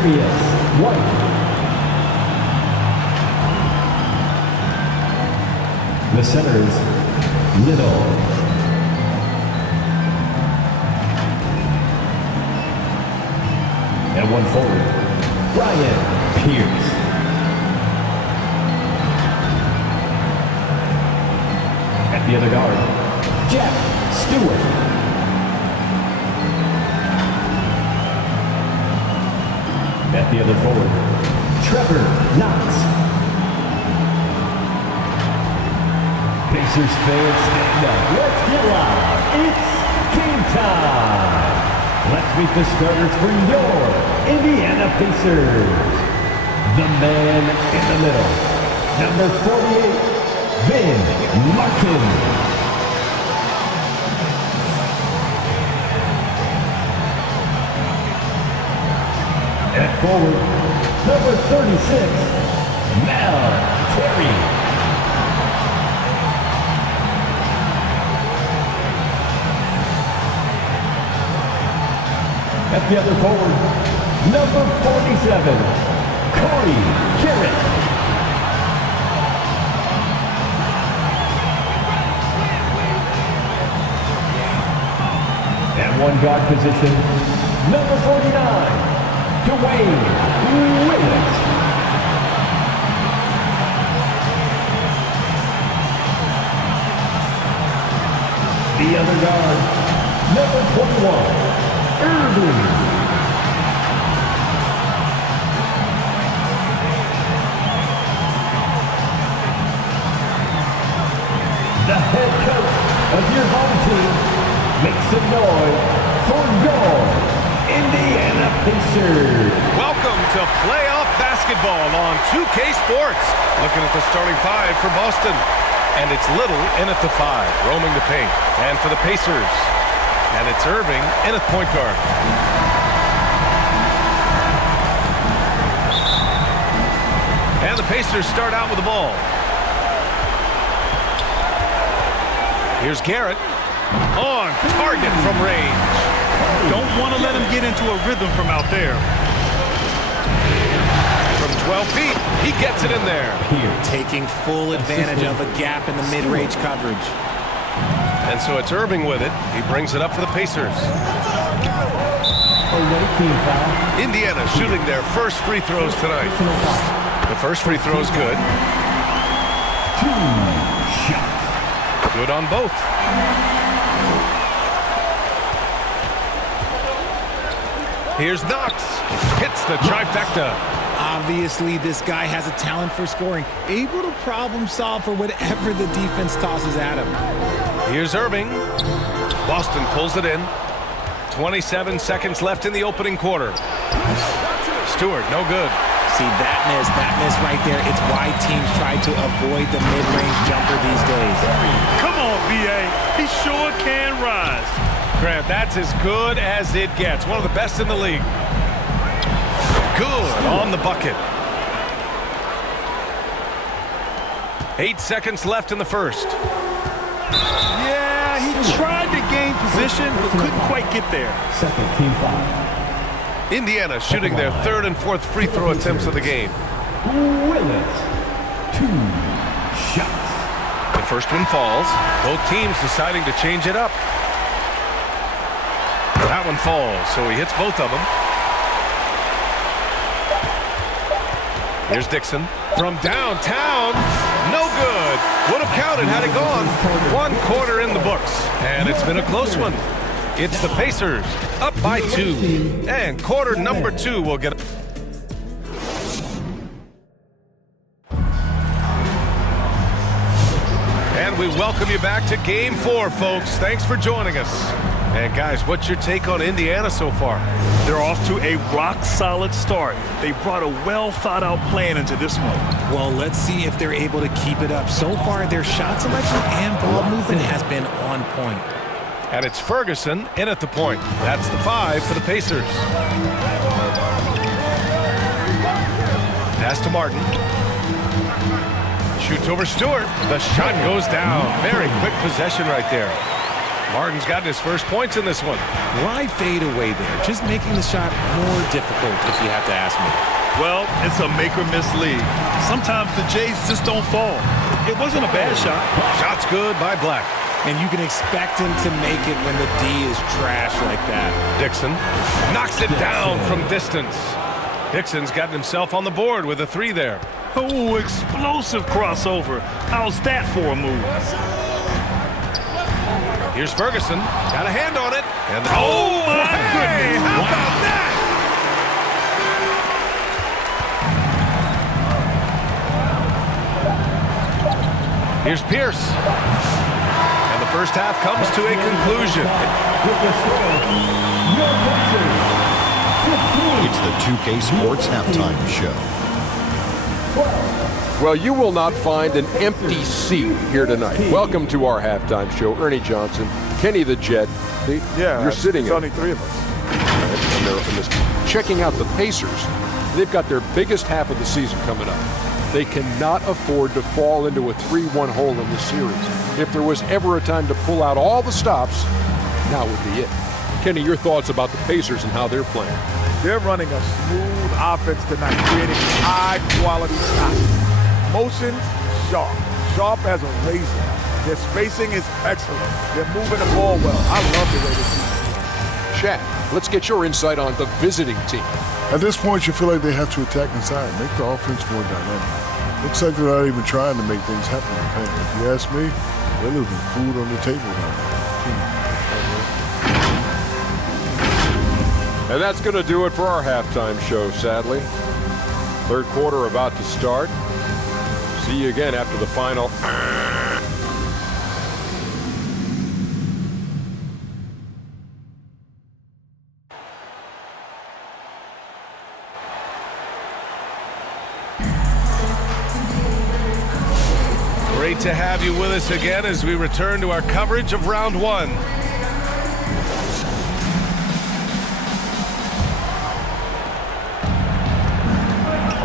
Darius White. The centers, Little. And one forward, Ryan Pierce. At the other guard, Jack Stewart. At the other forward, Trevor Knox. Pacers fans, stand up. Let's get loud. It's game time. Let's meet the starters for your Indiana Pacers. The man in the middle, number 48, Vin Martin. At forward, number 36, Mel Terry. At the other forward, number 47, Corey Garrett. At one guard position, number 49, Dwayne Willis. The other guard, number 21, Irving. The head coach of your home team makes some noise for your Indiana Pacers. Welcome to playoff basketball on 2K Sports. Looking at the starting five for Boston. And it's Little in at the 5, roaming the paint. And for the Pacers, and it's Irving in at point guard. And the Pacers start out with the ball. Here's Garrett. On target from range. Don't want to let him get into a rhythm from out there. From 12 feet, he gets it in there. Taking full advantage of a gap in the mid-range coverage. And so it's Irving with it. He brings it up for the Pacers. Indiana shooting their first free throws tonight. The first free throw is good. 2 shots. Good on both. Here's Knox. Hits the trifecta. Obviously, this guy has a talent for scoring. Able to problem solve for whatever the defense tosses at him. Here's Irving. Boston pulls it in. 27 seconds left in the opening quarter. Stewart, no good. See, that miss right there. It's why teams try to avoid the mid-range jumper these days. Come on, B.A. He sure can rise. Grant, that's as good as it gets. One of the best in the league. Good on the bucket. 8 seconds left in the first. Yeah, he tried to gain position, but couldn't quite get there. Second, team foul. Indiana shooting their third and fourth free throw attempts of the game. Willis, 2 shots. The first one falls. Both teams deciding to change it up. That one falls, so he hits both of them. Here's Dixon from downtown. No good. Would have counted had it gone. 1 quarter in the books, and it's been a close one. It's the Pacers up by 2, and quarter number 2 will get. And we welcome you back to Game 4, folks. Thanks for joining us. And guys, what's your take on Indiana so far? They're off to a rock-solid start. They brought a well-thought-out plan into this one. Well, let's see if they're able to keep it up. So far, their shot selection and ball movement has been on point. And it's Ferguson in at the point. That's the 5 for the Pacers. Pass to Martin. Shoots over Stewart. The shot goes down. Very quick possession right there. Martin's gotten his first points in this one. Why fade away there? Just making the shot more difficult, if you have to ask me. Well, it's a make-or-miss league. Sometimes the Jays just don't fall. It wasn't a bad shot. Shot's good by Black. And you can expect him to make it when the D is trash like that. Dixon knocks it down from distance. Dixon's gotten himself on the board with a 3 there. Oh, explosive crossover. How's that for a move? Here's Ferguson. Got a hand on it. And Oh, my hey, goodness. how about that? Here's Pierce. And the first half comes to a conclusion. With the score, your Pacers, 15. It's the 2K Sports Halftime Show. Well, you will not find an empty seat here tonight. Welcome to our halftime show. Ernie Johnson, Kenny the Jet. You're sitting in. It's only 3 of us. And they're just checking out the Pacers. They've got their biggest half of the season coming up. They cannot afford to fall into a 3-1 hole in this series. If there was ever a time to pull out all the stops, now would be it. Kenny, your thoughts about the Pacers and how they're playing? They're running a smooth offense tonight, creating high-quality shots. Motions, sharp. Sharp as a razor. Their spacing is excellent. They're moving the ball well. I love the way this team is playing. Shaq, let's get your insight on the visiting team. At this point, you feel like they have to attack inside, make the offense more dynamic. Looks like they're not even trying to make things happen in the paint. If you ask me, they're leaving food on the table now. And that's going to do it for our halftime show, sadly. Third quarter about to start. See you again after the final. Great to have you with us again as we return to our coverage of round 1.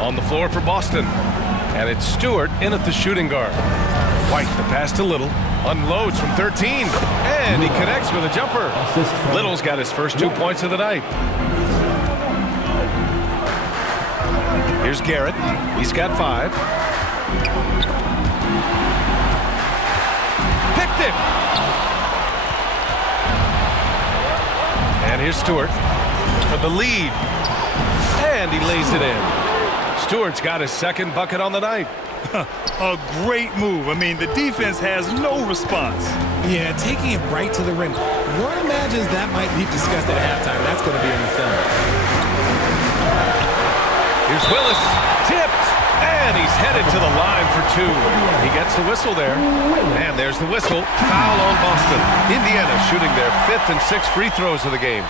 On the floor for Boston. And it's Stewart in at the shooting guard. White, the pass to Little. Unloads from 13. And he connects with a jumper. Little's got his first 2 points of the night. Here's Garrett. He's got 5. Picked it. And here's Stewart for the lead. And he lays it in. Stewart's got his second bucket on the night. A great move. I mean, the defense has no response. Yeah, taking it right to the rim. One imagines that might be discussed at halftime. That's going to be on the film. Here's Willis. Tipped. And he's headed to the line for 2. He gets the whistle there. And there's the whistle. Foul on Boston. Indiana shooting their 5th and 6th free throws of the game.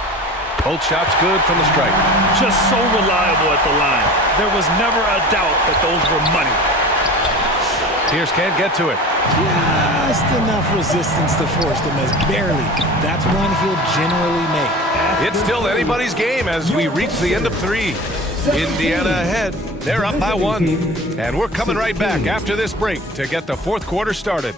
Both shots good from the stripe. Just so reliable at the line. There was never a doubt that those were money. Pierce can't get to it. Just enough resistance to force the miss. Barely. That's one he'll generally make. It's still anybody's game as we reach the end of 3. Indiana ahead. They're up by 1. And we're coming right back after this break to get the fourth quarter started.